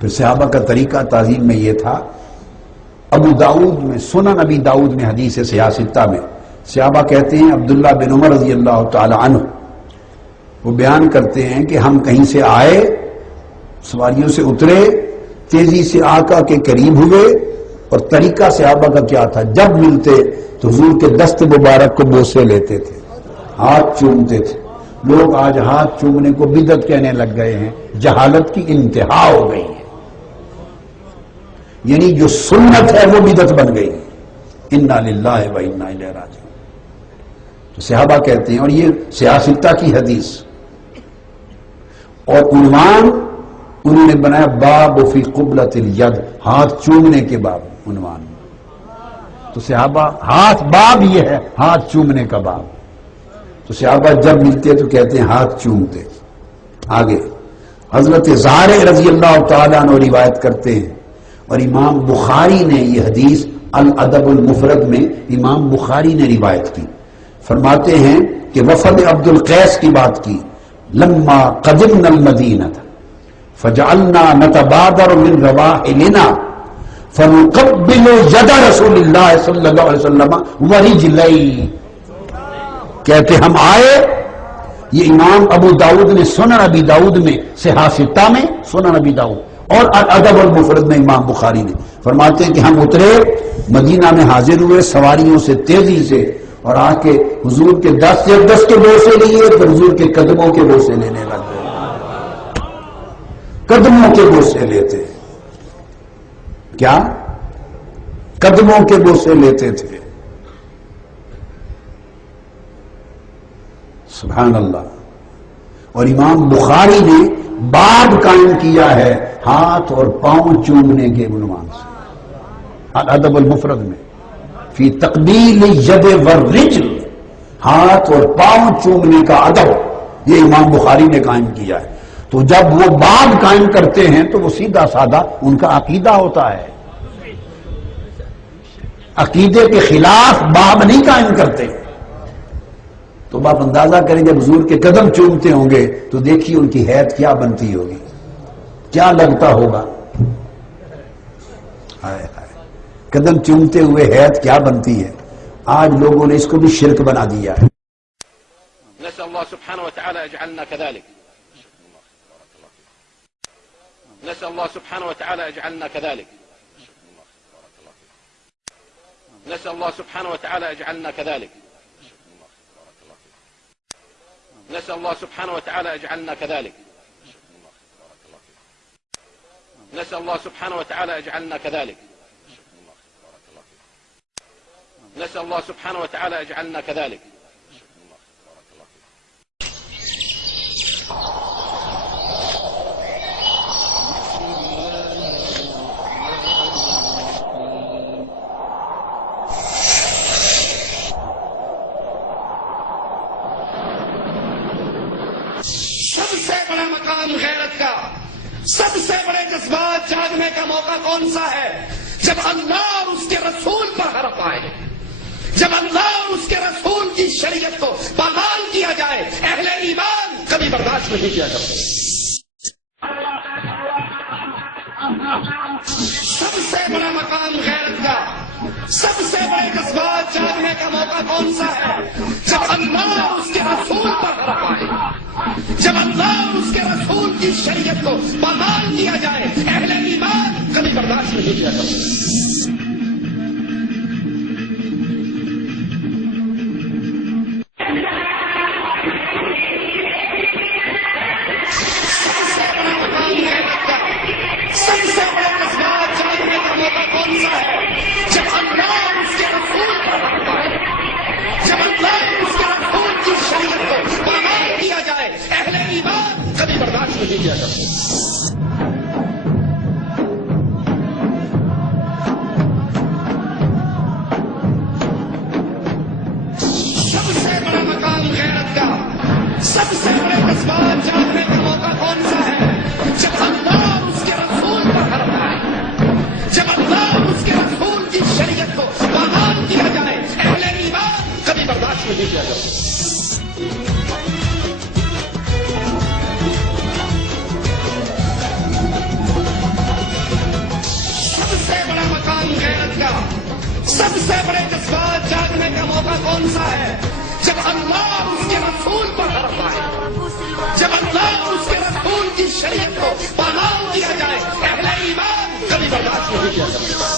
फिर सहाबा का तरीका ताजीम में यह था। अबू दाऊद में, सुनन अबी दाऊद में हदीस है सियासित्ता में, सहाबा कहते हैं, अब्दुल्ला बिन उमर रज़ी अल्लाह तआला अन्हु वो बयान करते हैं कि हम कहीं से आए, सवारियों से उतरे, तेजी से आका के करीब हुए, और तरीका सहाबा का क्या था, जब मिलते तो हुजूर के दस्त मुबारक को बोसे लेते थे, हाथ चूमते थे। लोग आज हाथ चूमने को बिदअत कहने लग गए हैं, जहालत की इंतहा हो गई है, यानी जो सुन्नत है वो बिदअत बन गई है। इन्ना लिल्लाहि व इन्ना इलैहि राजिऊन। तो सहाबा कहते हैं, और ये सियासित्ता की हदीस, और उन्वान उन्होंने बनाया बाब फी कुबलतिल यद, हाथ चूमने के बाब उन्वान। तो सहाबा, हाथ बाब ये है, हाथ चूमने का बाब। तो सहाबा जब मिलते तो कहते हैं हाथ चूमते। आगे हजरत ज़ारे रज़ी अल्लाह तआला अन्हु रिवायत करते हैं, और इमाम बुखारी ने यह हदीस अल अदबुल मुफरद में इमाम बुखारी ने रिवायत की। फरमाते हैं कि वफद अब्दुल कैस की बात की, लम्मा क़दिमना अल-मदीना फजअलना नतबादर मिन रवाहिलिना फनुक़ब्बिलु यद रसूलिल्लाह सल्लल्लाहु अलैहि वसल्लम व रिजलैहि। कहते हम आए, ये इमाम अबू दाऊद ने सुनन अबी दाऊद में, सियासित्ता में सुनन अबी दाऊद, और अदब अल मुफरद में इमाम बुखारी ने। फरमाते हैं कि हम उतरे, मदीना में हाजिर हुए सवारियों से तेजी से, और आके हुजूर के दस के बोसे लिए, फिर हुजूर के कदमों के बोसे लेने लग गए, कदमों के बोसे लेते। क्या? कदमों के बोसे लेते थे। सुभान अल्लाह। और इमाम बुखारी ने बाब कायम किया है हाथ और पांव चूमने के उन्वान से, अदब अल मुफरद में, फी तक़बील यद व रिजल, हाथ और पांव चूमने का अदब, ये इमाम बुखारी ने कायम किया है। तो जब वो बाब कायम करते हैं तो वो सीधा साधा उनका अकीदा होता है, अकीदे के खिलाफ बाब नहीं कायम करते। तो आप अंदाजा करें, जब हुजूर के कदम चूमते होंगे तो देखिए उनकी हैत क्या बनती होगी, क्या लगता होगा। हाय हाय, कदम चूमते हुए हैत क्या बनती है। आज लोगों ने इसको भी शिर्क बना दिया है। नस्अल्लाह सुब्हानहु व तआला यजअलना कज़ालिक, नस्अल्लाह सुब्हानहु व तआला यजअलना कज़ालिक, नस्अल्लाह सुब्हानहु व तआला यजअलना कज़ालिक, नस्अल्लाह सुब्हानहु व तआला यजअलना कज़ालिक, नस्अल्लाह सुब्हानहु व तआला यजअलना कज़ालिक, नस्अल्लाह सुब्हानहु व तआला यजअलना कज़ालिक। सबसे बड़ा मकाम गैरत का, सबसे बड़े जज्बात जागने का मौका कौन सा है? जब अल्लाह और उसके रसूल पर हरफ आए, जब अल्लाह और उसके रसूल की शरीयत को बहाल किया जाए। अहले ईमान कभी बर्दाश्त नहीं किया जाता। सबसे बड़ा मकाम गैरत का, सबसे बड़े जज्बात जागने का मौका कौन सा है? जब अल्लाह और उसके रसूल पर हरफ आए, जब अल्लाह और उसके रसूल की शरीयत को बहाल किया जाए। अहले ईमान कभी बर्दाश्त नहीं किया जाता। सबसे बड़ा मकाम गैरत का, सबसे बड़ा जज्बात जागने का मौका कौन सा है? जब अल्लाह और उसके रसूल पर हरफ आए, जब अल्लाह और उसके रसूल की शरीयत को बहाल किया जाए। अहले ईमान कभी बर्दाश्त नहीं किया जाता। सबसे बड़ा मकाम गैरत का, सबसे बड़े जज्बात जागने का मौका कौन सा है? जब अल्लाह और उसके रसूल पर हरफ आए, जब अल्लाह और उसके रसूल की शरीयत को बहाल किया जाए। अहले ईमान कभी बर्दाश्त नहीं किया जाता। मौका कौन सा है जब अल्लाह और उसके रसूल पर हरफ आए, जब अल्लाह और उसके रसूल की शरीयत को बहाल किया जाए। अहले ईमान कभी बर्दाश्त नहीं किया सकता।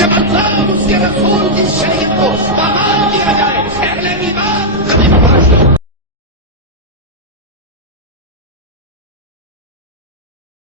जब अल्लाह और उसके रसूल की शरीयत को बहाल किया